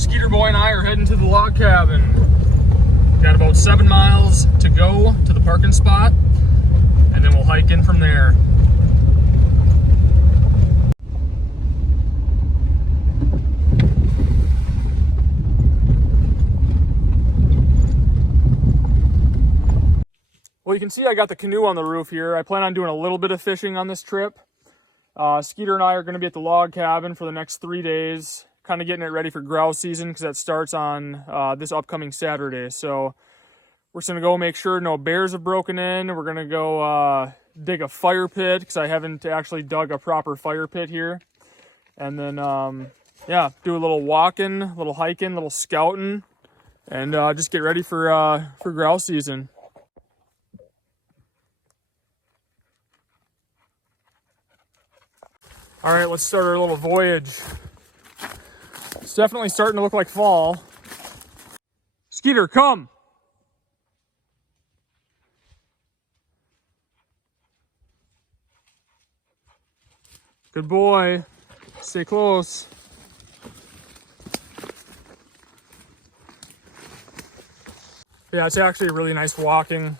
Skeeter boy and I are heading to the log cabin. Got about 7 miles to go to the parking spot, and then we'll hike in from there. Well, you can see I got the canoe on the roof here. I plan on doing a little bit of fishing on this trip. Skeeter and I are going to be at the log cabin for the next 3 days, kind of getting it ready for grouse season because that starts on this upcoming Saturday. So we're just going to go make sure no bears have broken in. We're going to go dig a fire pit because I haven't actually dug a proper fire pit here. And then, yeah, do a little walking, a little hiking, a little scouting, and just get ready for grouse season. All right, let's start our little voyage. It's definitely starting to look like fall. Skeeter, come. Good boy. Stay close. Yeah, it's actually really nice walking.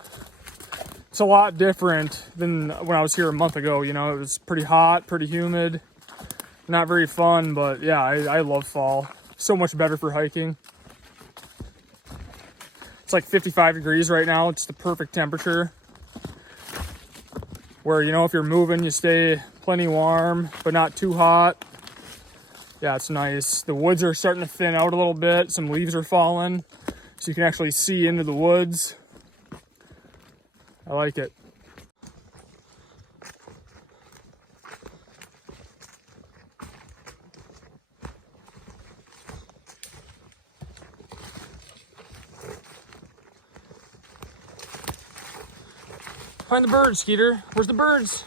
It's a lot different than when I was here a month ago. You know, it was pretty hot, pretty humid, not very fun, but yeah, I love fall. So much better for hiking. It's like 55 degrees right now. It's the perfect temperature where, you know, if you're moving, you stay plenty warm, but not too hot. Yeah, it's nice. The woods are starting to thin out a little bit. Some leaves are falling, so you can actually see into the woods. I like it. Find the birds, Skeeter. Where's the birds?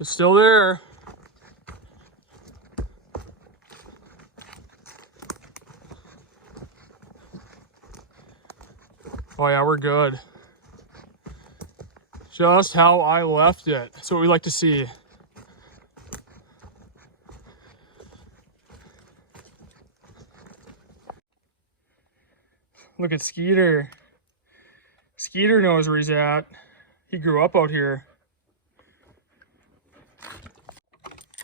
It's still there. Oh yeah, we're good. Just how I left it. That's what we like to see. Look at Skeeter. Skeeter knows where he's at. He grew up out here.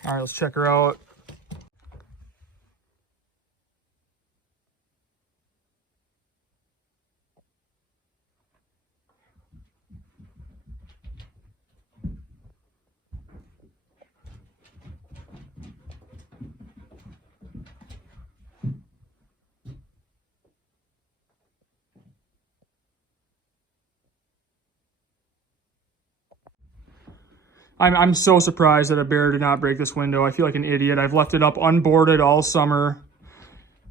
All right, let's check her out. I'm so surprised that a bear did not break this window. I feel like an idiot. I've left it up unboarded all summer,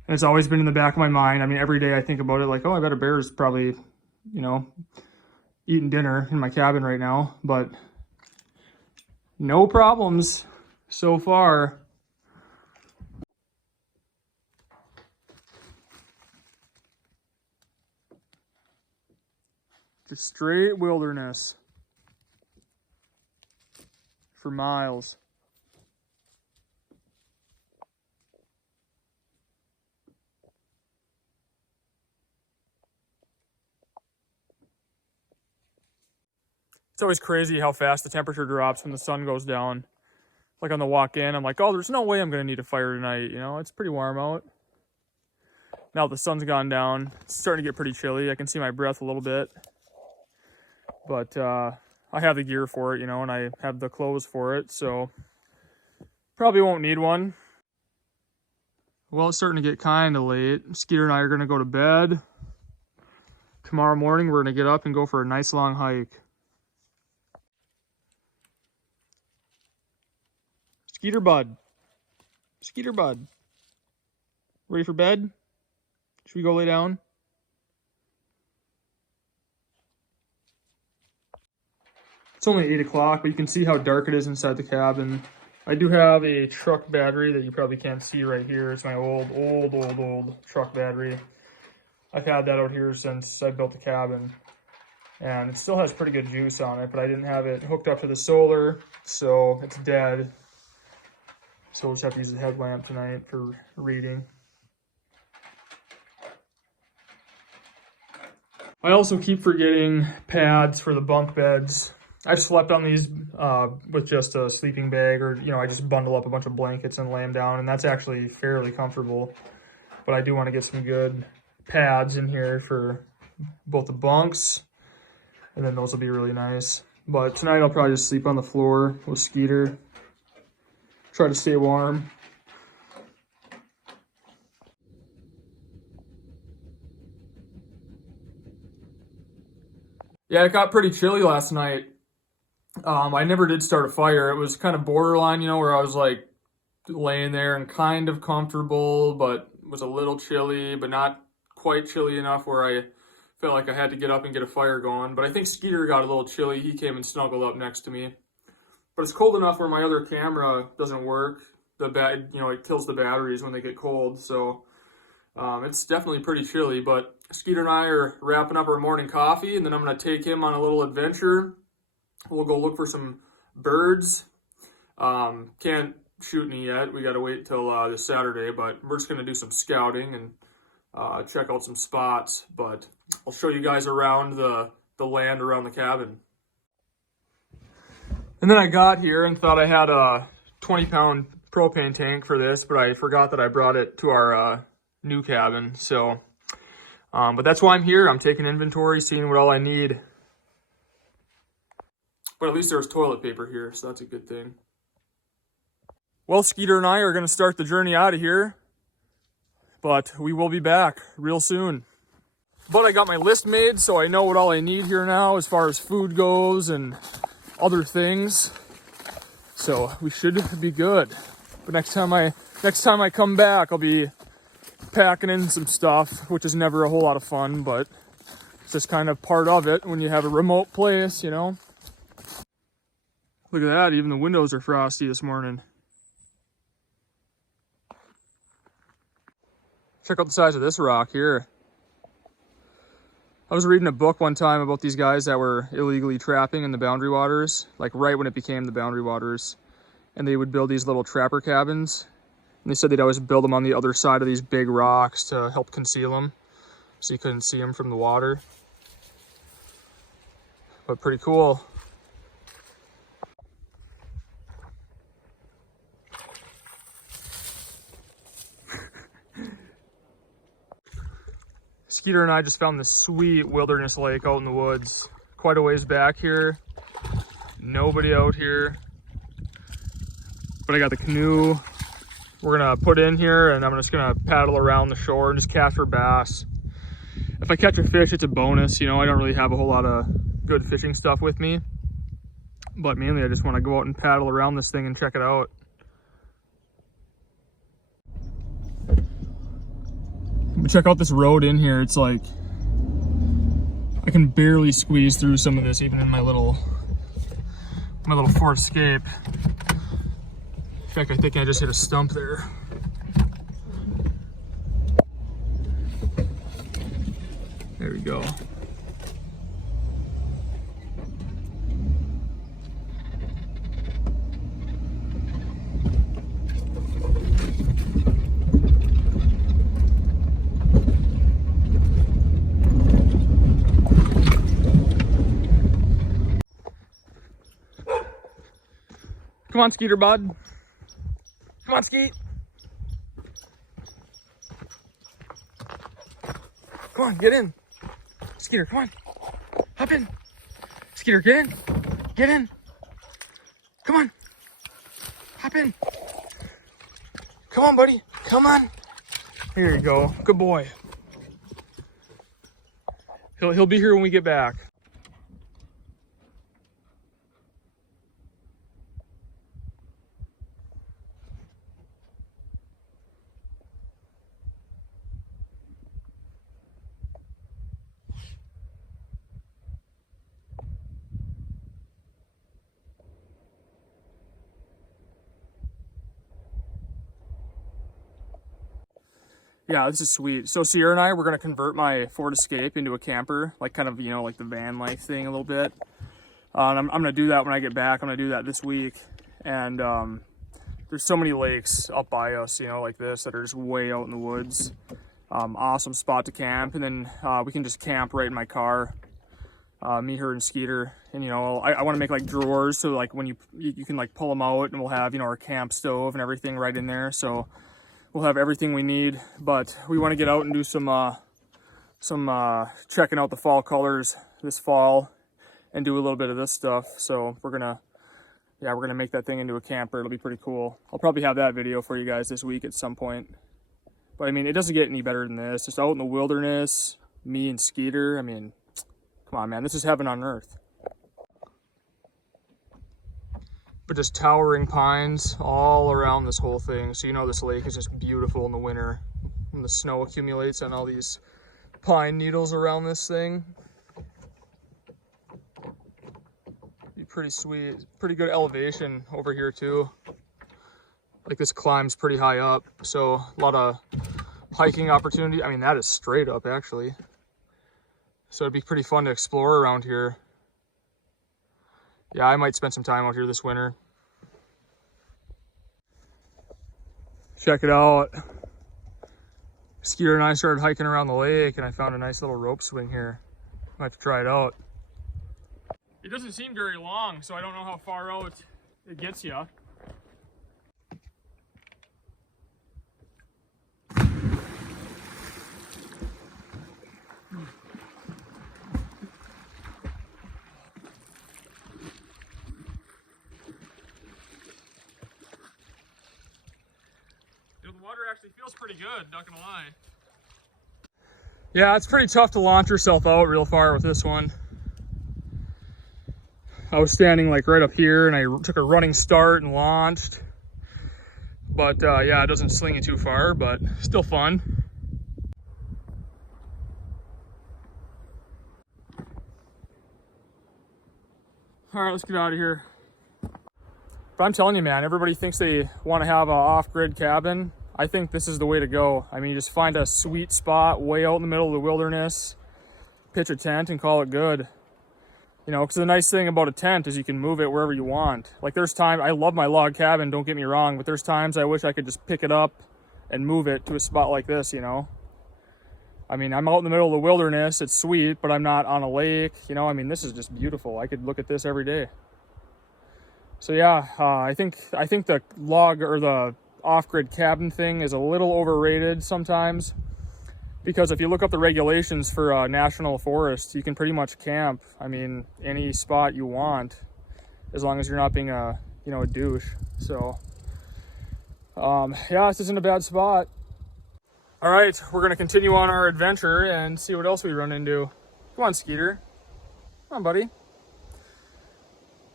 and it's always been in the back of my mind. I mean, every day I think about it like, oh, I bet a bear is probably, you know, eating dinner in my cabin right now. But no problems so far. Just straight wilderness. For miles. It's always crazy how fast the temperature drops when the sun goes down. Like on the walk in, I'm like, oh, there's no way I'm going to need a fire tonight. You know, it's pretty warm out. Now the sun's gone down. It's starting to get pretty chilly. I can see my breath a little bit. But, I have the gear for it, you know, and I have the clothes for it, so probably won't need one. Well, it's starting to get kind of late. Skeeter and I are going to go to bed. Tomorrow morning, we're going to get up and go for a nice long hike. Skeeter bud. Skeeter bud. Ready for bed? Should we go lay down? It's only 8 o'clock, but you can see how dark it is inside the cabin. I do have a truck battery that you probably can't see right here. It's my old truck battery. I've had that out here since I built the cabin, and it still has pretty good juice on it, but I didn't have it hooked up to the solar, so it's dead. So we'll just have to use the headlamp tonight for reading. I also keep forgetting pads for the bunk beds. I've slept on these with just a sleeping bag, or I just bundle up a bunch of blankets and lay them down, and that's actually fairly comfortable. But I do want to get some good pads in here for both the bunks, and then those will be really nice. But tonight I'll probably just sleep on the floor with Skeeter. Try to stay warm. Yeah, it got pretty chilly last night. I never did start a fire. It was kind of borderline, where I was like laying there and kind of comfortable, but was a little chilly, but not quite chilly enough where I felt like I had to get up and get a fire going. But I think Skeeter got a little chilly. He came and snuggled up next to me. But it's cold enough where my other camera doesn't work. It kills the batteries when they get cold. So it's definitely pretty chilly. But Skeeter and I are wrapping up our morning coffee, and then I'm going to take him on a little adventure. We'll go look for some birds. Can't shoot any yet. We got to wait till this Saturday, but we're just going to do some scouting and check out some spots. But I'll show you guys around the land around the cabin. And then I got here and thought I had a 20-pound propane tank for this, but I forgot that I brought it to our new cabin. So, but that's why I'm here. I'm taking inventory, seeing what all I need. But at least there's toilet paper here, so that's a good thing. Well, Skeeter and I are going to start the journey out of here, but we will be back real soon. But I got my list made, so I know what all I need here now as far as food goes and other things. So we should be good. But next time I come back, I'll be packing in some stuff, which is never a whole lot of fun, but it's just kind of part of it when you have a remote place, Look at that, even the windows are frosty this morning. Check out the size of this rock here. I was reading a book one time about these guys that were illegally trapping in the boundary waters, like right when it became the boundary waters. And they would build these little trapper cabins. And they said they'd always build them on the other side of these big rocks to help conceal them, so you couldn't see them from the water. But pretty cool. Skeeter and I just found this sweet wilderness lake out in the woods. Quite a ways back here. Nobody out here. But I got the canoe. We're gonna put in here and I'm just gonna paddle around the shore and just catch for bass. If I catch a fish, it's a bonus. I don't really have a whole lot of good fishing stuff with me. But mainly I just wanna go out and paddle around this thing and check it out. But check out this road in here. It's like I can barely squeeze through some of this, even in my little Ford Escape. In fact, I think I just hit a stump there. There we go. Come on, Skeeter bud. Come on, Skeet. Come on, get in. Skeeter, come on. Hop in. Skeeter, get in. Get in. Come on. Hop in. Come on, buddy. Come on. Here you go. Good boy. He'll be here when we get back. Yeah, this is sweet. So Sierra and I, we're gonna convert my Ford Escape into a camper, like kind of, you know, like the van life thing a little bit. And I'm gonna do that when I get back. I'm gonna do that this week. And there's so many lakes up by us, you know, like this, that are just way out in the woods. Awesome spot to camp. And then we can just camp right in my car. Me, her, and Skeeter. And, you know, I want to make like drawers, so like when you can like pull them out, and we'll have, you know, our camp stove and everything right in there. So we'll have everything we need. But we want to get out and do some checking out the fall colors this fall and do a little bit of this stuff. So we're gonna make that thing into a camper. It'll be pretty cool. I'll probably have that video for you guys this week at some point. But I mean, it doesn't get any better than this. Just out in the wilderness, me and Skeeter. I mean, come on, man, this is heaven on earth. But just towering pines all around this whole thing. So you know this lake is just beautiful in the winter when the snow accumulates on all these pine needles around this thing. Be pretty sweet. Pretty good elevation over here too. Like this climb's pretty high up, so a lot of hiking opportunity. I mean, that is straight up actually. So it'd be pretty fun to explore around here. Yeah, I might spend some time out here this winter. Check it out. Skeeter and I started hiking around the lake, and I found a nice little rope swing here. Might have to try it out. It doesn't seem very long, so I don't know how far out it gets you. The water actually feels pretty good, not gonna lie. Yeah, it's pretty tough to launch yourself out real far with this one. I was standing like right up here, and I took a running start and launched. But yeah, it doesn't sling you too far, but still fun. All right, let's get out of here. But I'm telling you, man, everybody thinks they want to have an off-grid cabin. I think this is the way to go. I mean, you just find a sweet spot way out in the middle of the wilderness, pitch a tent, and call it good. You know, because the nice thing about a tent is you can move it wherever you want. Like there's time, I love my log cabin, don't get me wrong, but there's times I wish I could just pick it up and move it to a spot like this, you know? I mean, I'm out in the middle of the wilderness, it's sweet, but I'm not on a lake, you know? I mean, this is just beautiful. I could look at this every day. So yeah, I think the log or the off-grid cabin thing is a little overrated sometimes, because if you look up the regulations for national forests, you can pretty much camp, I mean, any spot you want, as long as you're not being a douche. So yeah, this isn't a bad spot. All right, we're gonna continue on our adventure and see what else we run into. Come on, Skeeter. Come on, buddy.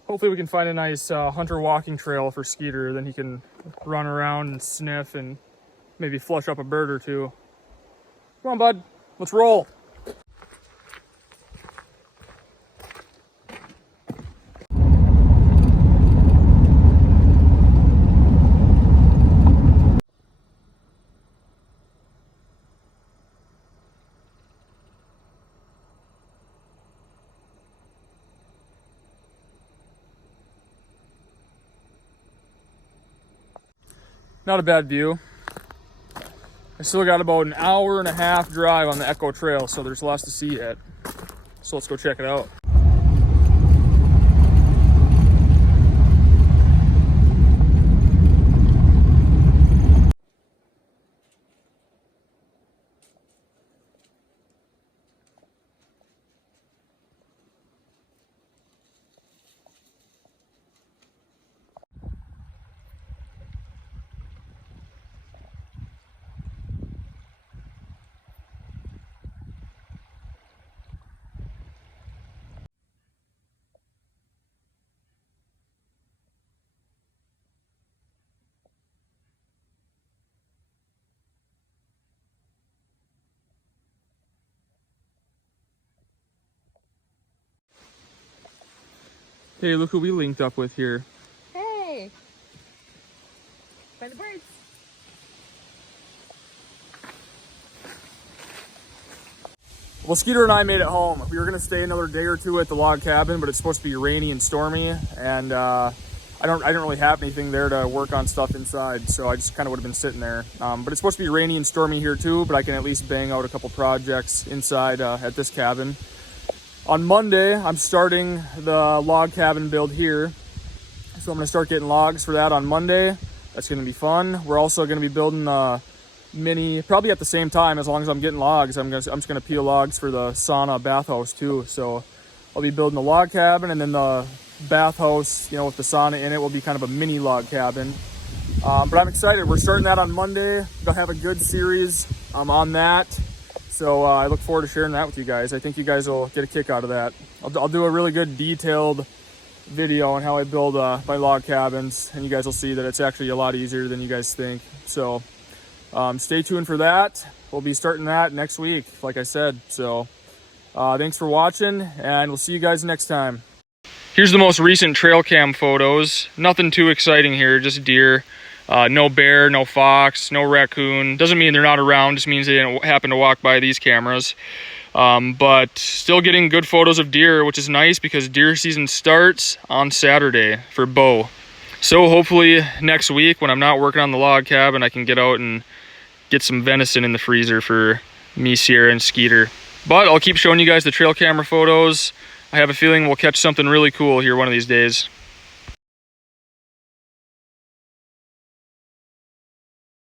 Hopefully we can find a nice hunter walking trail for Skeeter, then he can run around and sniff and maybe flush up a bird or two. Come on, bud, let's roll. Not a bad view. I still got about an hour and a half drive on the Echo Trail, so there's lots to see yet. So let's go check it out. Hey, look who we linked up with here. Hey! By the birds. Well, Skeeter and I made it home. We were gonna stay another day or two at the log cabin, but it's supposed to be rainy and stormy, and I didn't really have anything there to work on stuff inside, so I just kind of would have been sitting there. But it's supposed to be rainy and stormy here too, but I can at least bang out a couple projects inside at this cabin. On Monday, I'm starting the log cabin build here, so I'm gonna start getting logs for that on Monday. That's gonna be fun. We're also gonna be building a mini, probably at the same time, as long as I'm getting logs. I'm just gonna peel logs for the sauna bathhouse too. So I'll be building the log cabin, and then the bathhouse, you know, with the sauna in it, will be kind of a mini log cabin. But I'm excited. We're starting that on Monday. Gonna have a good series on that. So I look forward to sharing that with you guys. I think you guys will get a kick out of that. I'll do a really good detailed video on how I build my log cabins, and you guys will see that it's actually a lot easier than you guys think. So stay tuned for that. We'll be starting that next week, like I said. So thanks for watching, and we'll see you guys next time. Here's the most recent trail cam photos. Nothing too exciting here, just deer. No bear, no fox, no raccoon. Doesn't mean they're not around, just means they didn't happen to walk by these cameras. But still getting good photos of deer, which is nice because deer season starts on Saturday for bow. So hopefully next week when I'm not working on the log cabin, I can get out and get some venison in the freezer for me, Sierra, and Skeeter. But I'll keep showing you guys the trail camera photos. I have a feeling we'll catch something really cool here one of these days.